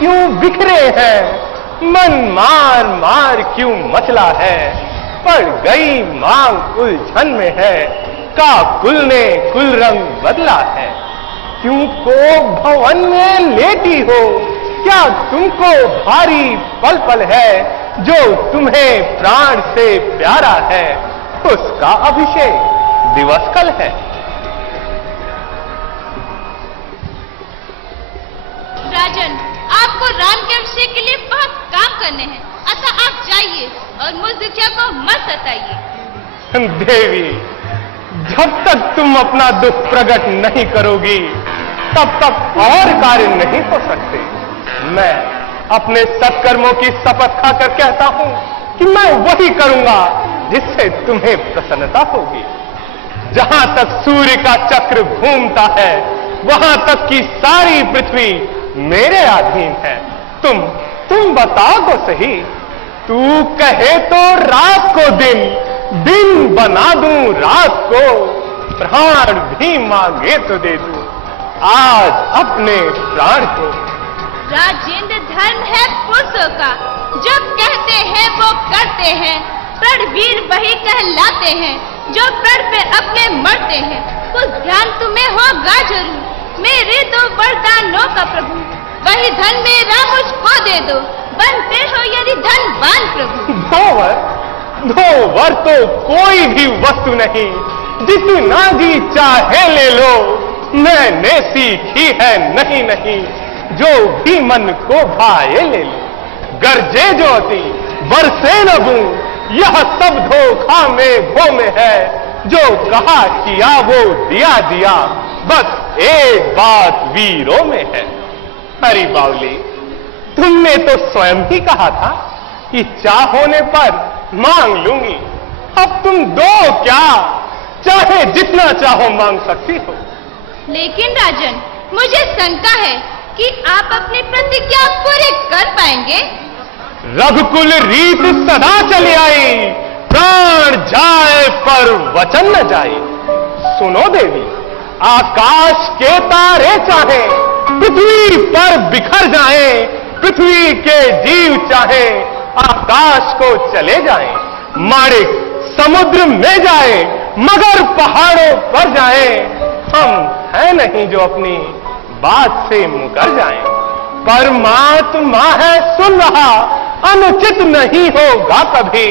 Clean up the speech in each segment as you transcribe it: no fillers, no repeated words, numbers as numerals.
क्यों बिखरे हैं, मन मार मार क्यों मचला है, पड़ गई मांग उलझन में है, का कुल ने कुल रंग बदला है। क्यों को भवन में लेटी हो, क्या तुमको भारी पल पल है, जो तुम्हें प्राण से प्यारा है, उसका अभिषेक दिवस कल है। राजन, आपको राम के अभिषेक के लिए बहुत काम करने हैं, अतः आप जाइए और मुझ दुखिया को मत सताइए। देवी, जब तक तुम अपना दुख प्रकट नहीं करोगी, तब तक और कार्य नहीं हो सकते। मैं अपने सत्कर्मों की शपथ खाकर कहता हूं कि मैं वही करूंगा जिससे तुम्हें प्रसन्नता होगी। जहां तक सूर्य का चक्र घूमता है, वहां तक की सारी पृथ्वी मेरे अधीन है। तुम बताओ तो सही, तू कहे तो रात को दिन, दिन बना दूं रात को, प्राण भी मांगे तो दे दूं आज अपने प्राण को। राजेंद्र धर्म है पुरुषों का, जो कहते हैं वो करते हैं, प्रणवीर वही कहलाते हैं, जो प्रण पे अपने मरते हैं। कुछ ध्यान तुम्हें होगा जरूर मेरे दो वरदानों का प्रभु, वही धन मेरा मुझको दे दो, बनते हो यदि धनवान प्रभु। दो वर तो कोई भी वस्तु नहीं, जितना जी चाहे ले लो, मैंने सीखी है नहीं नहीं, जो भी मन को भाए ले लो। गरजे ज्योति बरसे न बूंद, यह सब धोखा में भो में है, जो कहा किया वो दिया दिया, बस एक बात वीरों में है। हरि बावली, तुमने तो स्वयं ही कहा था कि चाहोने पर मांग लूंगी, अब तुम दो क्या, चाहे जितना चाहो मांग सकती हो। लेकिन राजन, मुझे शंका है कि आप अपनी प्रतिज्ञा पूरी कर पाएंगे। रघुकुल रीत सदा चली आई, प्राण जाए पर वचन न जाए। सुनो देवी, आकाश के तारे चाहे पृथ्वी पर बिखर जाए, पृथ्वी के जीव चाहे आकाश को चले जाएं, माणिक समुद्र में जाए मगर पहाड़ों पर जाए, हम है नहीं जो अपनी बात से मुकर जाएं। परमात्मा है सुन रहा, अनुचित नहीं होगा कभी,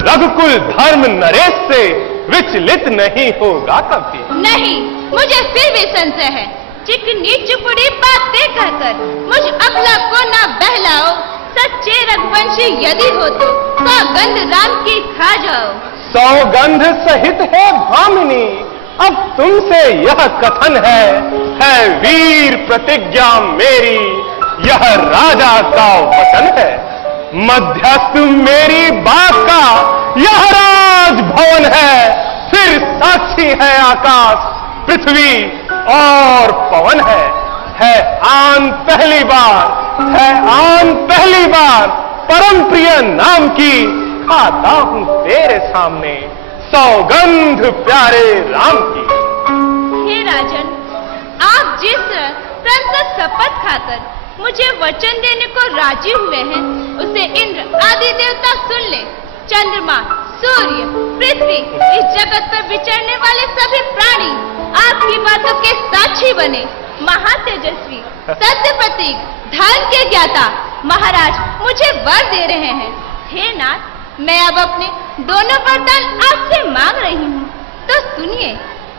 रघुकुल धर्म नरेश से विचलित नहीं होगा कभी। नहीं, मुझे फिर भी संशय है, चिकनी चुपड़ी बातें कहकर मुझ अबला को ना बहलाओ, सच्चे रघुवंशी यदि हो तो सौगंध राम की खा जाओ। सौगंध सहित है भामिनी, अब तुमसे यह कथन है वीर प्रतिज्ञा मेरी, यह राजा का वचन है, मध्यस्थ मेरी बात का यह राजभवन है, फिर साक्षी है आकाश पृथ्वी और पवन है आन पहली बार परम प्रिय नाम की खाता हूं तेरे सामने, सौगंध प्यारे राम की। हे राजन, आप जिस प्रण का शपथ खाकर मुझे वचन देने को राजी हुए हैं, उसे इंद्र आदि देवता सुन ले। चंद्रमा, सूर्य, पृथ्वी, इस जगत पर विचरने वाले सभी प्राणी आपकी बातों के साक्षी बने। महातेजस्वी, सत्य प्रतीक, धर्म के ज्ञाता महाराज मुझे वर दे रहे हैं। हे नाथ, मैं अब अपने दोनों वरदान आपसे मांग रही हूँ, तो सुनिए।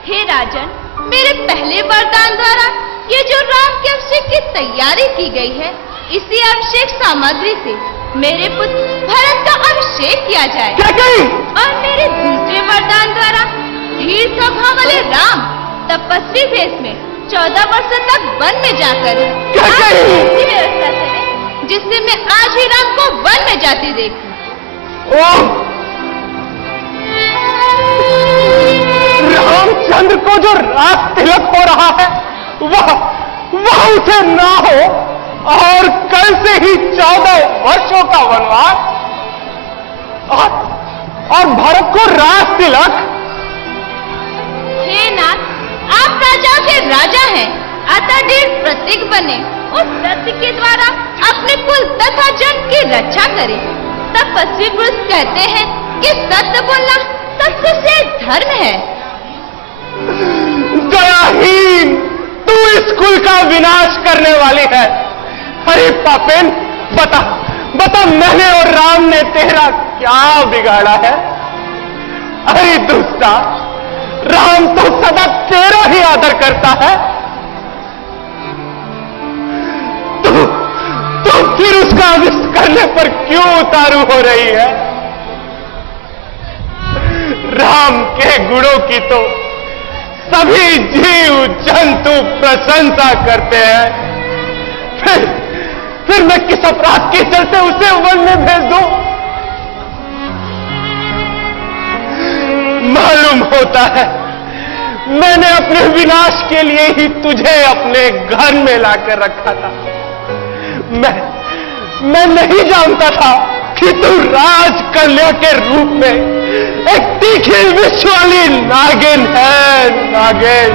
हे राजन, मेरे पहले वरदान द्वारा ये जो राम के अभिषेक की तैयारी की गई है, इसी अभिषेक सामग्री से मेरे पुत्र भरत का अभिषेक किया जाए। और मेरे दूसरे वरदान द्वारा धीर स्वभाव वाले राम तपस्वी भेष में 14 वर्षों तक वन में जाकर ऐसी व्यवस्था करें जिससे मैं आज ही राम को वन में जाती देखूं। रामचंद्र को जो रात तिलक हो रहा है वह उसे ना हो, और कल से ही 14 वर्षों का वनवास, और भरत को रात तिलक। हे नाथ, आप राजाओं के राजा हैं, अतः दृढ़ प्रतीक बने उस सत्य के द्वारा अपने कुल तथा जन की रक्षा करे। तपस्वी पुरुष कहते हैं कि सत्य बोलना सबसे श्रेष्ठ धर्म है। दयाहीन, तू इस कुल का विनाश करने वाली है। अरे पापेन, बता बता, मैंने और राम ने तेरा क्या बिगाड़ा है? अरे दुष्टा, राम तो सदा तेरा ही आदर करता है। तो फिर उसका अनिष्ट करने पर क्यों उतारू हो रही है? राम के गुणों की तो सभी जीव जंतु प्रशंसा करते हैं। फिर मैं किस अपराध के चलते उसे वन में भेज दूं? मालूम होता है मैंने अपने विनाश के लिए ही तुझे अपने घर में लाकर रखा था। मैं नहीं जानता था कि तू राजकन्या के रूप में एक तीखी विष वाली नागिन है। नागिन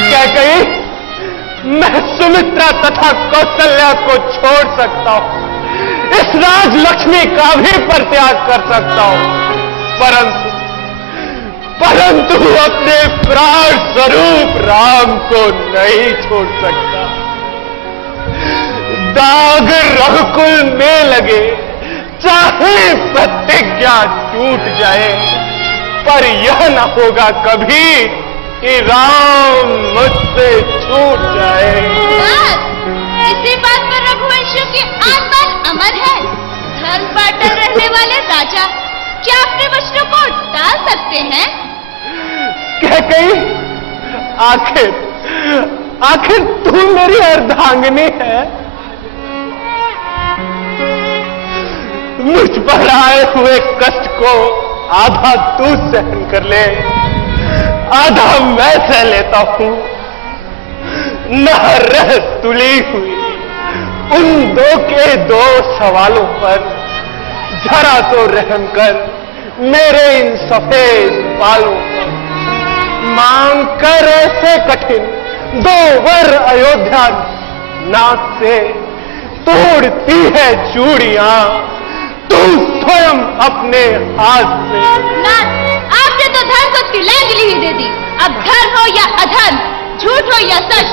क्या कही? मैं सुमित्रा तथा कौशल्या को छोड़ सकता हूं, इस राज लक्ष्मी का भी परित्याग कर सकता हूं, परंतु अपने प्राण स्वरूप राम को नहीं छोड़ सकता। दाग रघुकुल में लगे, चाहे प्रतिज्ञा टूट जाए, पर यह न होगा कभी कि राम मुझसे छूट जाए। इसी बात पर रघुवंशियों की आत्मा अमर है। धर्म पर अटल रहने वाले राजा क्या अपने वचनों को टाल सकते हैं? क्या कही? आखिर तू मेरी अर्धांगिनी है। मुझ पर आए हुए कष्ट को आधा तू सहन कर ले, आधा मैं सह लेता हूं। न रह तुली हुई उन दो के दो सवालों पर जरा तो रहम कर मेरे इन सफेद बालों पर। मांग कर ऐसे कठिन दो वर अयोध्या नाक से तोड़ती है चूड़ियां तू स्वयं अपने हाथ से। आपने तो धर्म को तिलांजलि ही दे दी। अब धर्म हो या अधर्म, झूठ हो या सच,